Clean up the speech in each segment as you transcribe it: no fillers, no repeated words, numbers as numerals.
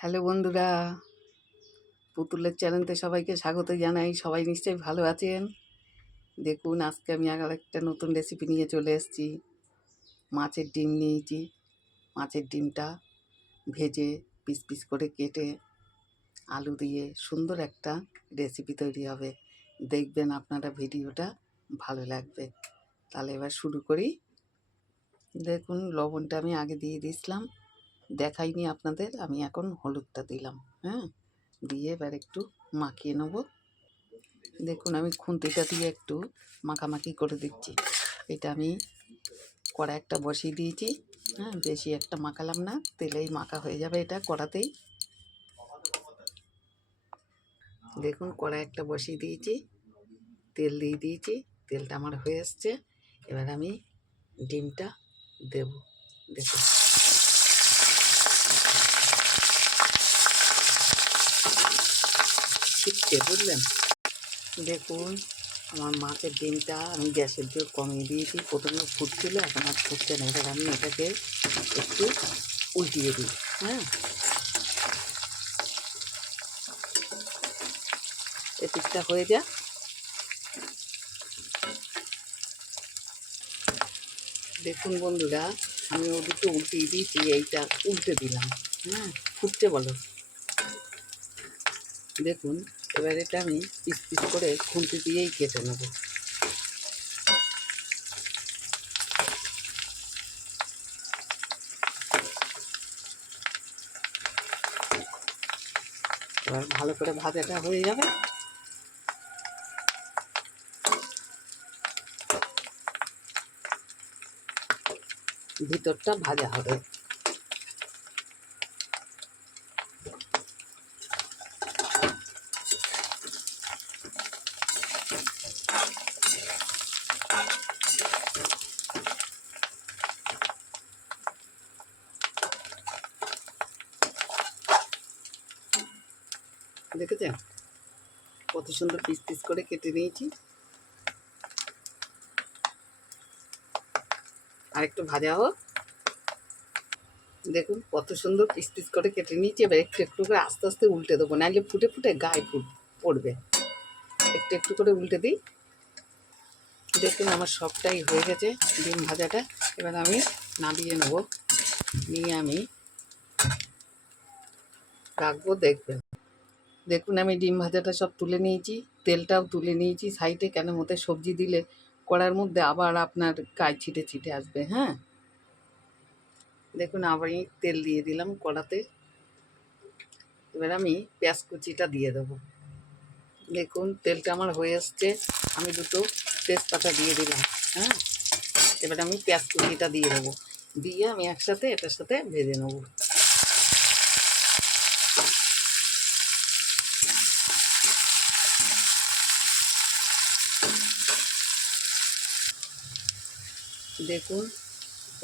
Hello বন্ধুরা, পুতুলের চ্যানেলতে সবাইকে স্বাগত জানাই। সবাই নিশ্চয়ই ভালো আছেন। দেখুন, আজকে আমি আর একটা নতুন রেসিপি নিয়ে চলে এসেছি। মাছের ডিম নিয়েছি। মাছের ডিমটা ভেজে পিস পিস করে কেটে আলু দিয়ে সুন্দর একটা রেসিপি তৈরি হবে। দেখবেন আপনারা ভিডিওটা ভালো লাগবে। তাহলে এবার শুরু করি। দেখুন, লবণটা আমি আগে দিয়ে দিয়েছিলাম, দেখাইনি আপনাদের। আমি এখন হলুদটা দিলাম। হ্যাঁ, দিয়ে এবার একটু মাখিয়ে নেব। দেখুন, আমি খুন্তিটা দিয়ে একটু মাখামাখি করে দিচ্ছি। এটা আমি কড়া একটা বসিয়ে দিয়েছি। হ্যাঁ, বেশি একটা মাখালাম না, তেলেই মাখা হয়ে যাবে এটা কড়াতেই। দেখুন, কড়া একটা বসিয়ে দিয়েছি, তেল দিয়ে দিয়েছি। তেলটা আমার হয়ে এসছে। এবার আমি ডিমটা দেব। দেখুন, ছিটকে, বুঝলেন? দেখুন, আমার মাছের ডিমটা আমি গ্যাসের জোর কমিয়ে দিয়েছি। প্রথমে ফুটছিল, এখন আর ফুটছে না। এবার আমি এটাকে একটু উল্টিয়ে দিই। হ্যাঁ, এপিঠটা হয়ে যা। দেখুন বন্ধুরা, আমি ওদিকে উল্টিয়ে দিয়েছি, এইটা উল্টে দিলাম। হ্যাঁ, ফুটছে বলো। দেখুন, এবার এটা আমি পিস পিস করে খুন্তি দিয়েই কেটে নেব। এবার ভালো করে ভাজাটা হয়ে যাবে। ভিতরটা ভাজা হবে। দেখেছেন কত সুন্দর পিস পিস করে কেটে নিয়েছি। আর একটু ভাজা হোক। দেখুন কত সুন্দর পিস পিস করে কেটে নিয়েছি। এবার একটু একটু করে আস্তে আস্তে উল্টে দেবো, নাহলে ফুটে ফুটে গায়ে পড়বে। একটু একটু করে উল্টে দিই। দেখুন, আমার সবটাই হয়ে গেছে ডিম ভাজাটা। এবার আমি নামিয়ে নেব, নিয়ে আমি রাখবো। দেখুন, আমি ডিম ভাজাটা সব তুলে নিয়েছি, তেলটাও তুলে নিয়েছি সাইডে। কেন মতো সবজি দিলে কড়ার মধ্যে আবার আপনার গায়ে ছিটে ছিটে আসবে। হ্যাঁ, দেখুন, আবার তেল দিয়ে দিলাম কড়াতে। এবার আমি পেঁয়াজ কুচিটা দিয়ে দেবো। দেখুন, তেলটা আমার হয়ে আসছে। আমি দুটো তেজপাতা দিয়ে দিলাম। হ্যাঁ, এবার আমি পেঁয়াজ কুচিটা দিয়ে দেবো, দিয়ে আমি একসাথে এটার সাথে ভেজে নেব। দেখুন,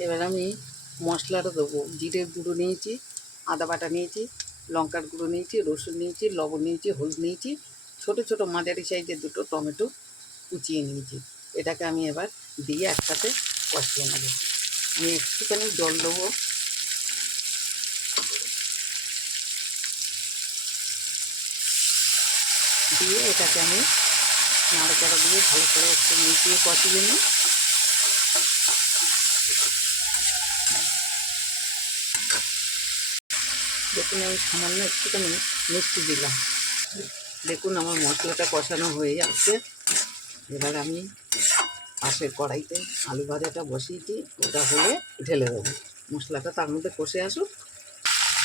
এবার আমি মশলাটা দেবো। জিরের গুঁড়ো নিয়েছি, আদা বাটা নিয়েছি, লঙ্কার গুঁড়ো নিয়েছি, রসুন নিয়েছি, লবণ নিয়েছি, হলুদ নিয়েছি, ছোটো ছোটো মাঝারি সাইজের দুটো টমেটো কুচিয়ে নিয়েছি। এটাকে আমি এবার দিয়ে একসাথে কষিয়ে নেব। আমি একটুখানি জল দেবো, দিয়ে এটাকে আমি নাড়াচাড়া দিয়ে ভালো করে একটু মিশিয়ে কষিয়ে নিই। দেখুন, আমি সামান্য একটুখানি মিষ্টি দিলাম। দেখুন, আমার মশলাটা কষানো হয়ে যাচ্ছে। এবার আমি পাশের কড়াইতে আলু ভাজাটা বসিয়েছি, ওটা হলে ঢেলে দেবো। মশলাটা তার মধ্যে কষে আসুক।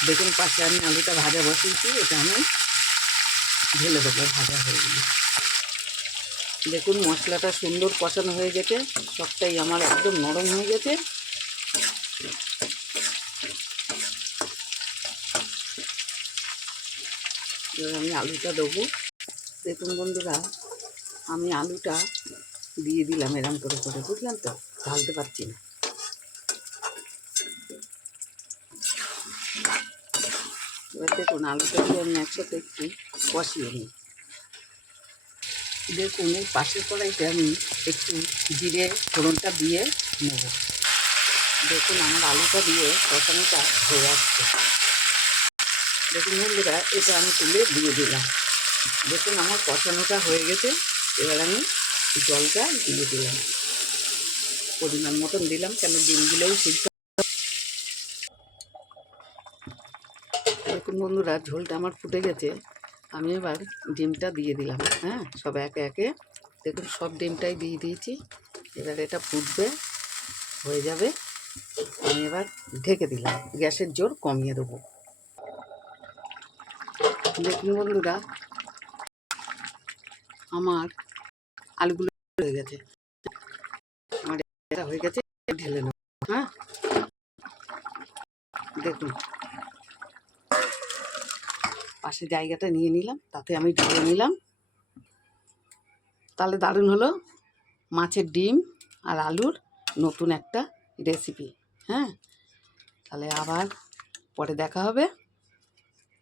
দেখুন, পাশে আমি আলুটা ভাজা বসিয়েছি, এটা আমি ঢেলে দেবো ভাজা হয়ে গেলে। দেখুন, মশলাটা সুন্দর কষানো হয়ে গেছে, সবটাই আমার একদম নরম হয়ে গেছে। এবার আমি আলুটা দেবো। দেখুন বন্ধুরা, আমি আলুটা দিয়ে দিলাম এরম করে করে, বুঝলেন তো? ঢালতে পারছি না। এবার দেখুন, আলুটা দিয়ে আমি একসাথে একটু কষিয়ে নিই। দেখুন, এই পাশের কড়াইতে আমি একটু জিরে ফোড়নটা দিয়ে নেব। দেখুন, আমার আলুটা দিয়ে কষানোটা হয়ে আসছে। দেখুন বন্ধুরা, এটা আমি তুলে দিয়ে দিলাম। দেখুন আমার কষানোটা হয়ে গেছে। এবার আমি জলটা দিয়ে দিলাম, পরিমাণ মতন দিলাম, কেন ডিমগুলোও সিদ্ধ। দেখুন বন্ধুরা, ঝোলটা আমার ফুটে গেছে। আমি এবার ডিমটা দিয়ে দিলাম। হ্যাঁ, সব একে একে দেখুন সব ডিমটাই দিয়ে দিয়েছি। এবার এটা ফুটবে, হয়ে যাবে। আমি এবার ঢেকে দিলাম, গ্যাসের জোর কমিয়ে দেবো। দেখুন বন্ধুরা, আমার আলুগুলো হয়ে গেছে। আমার এটা হয়ে গেছে, ঢেলে নেব। হ্যাঁ, দেখুন পাশে জায়গাটা নিয়ে নিলাম, তাতে আমি ঢেলে নিলাম। তাহলে দারুণ হলো মাছের ডিম আর আলুর নতুন একটা রেসিপি। হ্যাঁ, তাহলে আবার পরে দেখা হবে।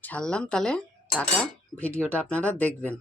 ছাড়লাম তাহলে, টাটা। ভিডিওটা আপনারা দেখবেন।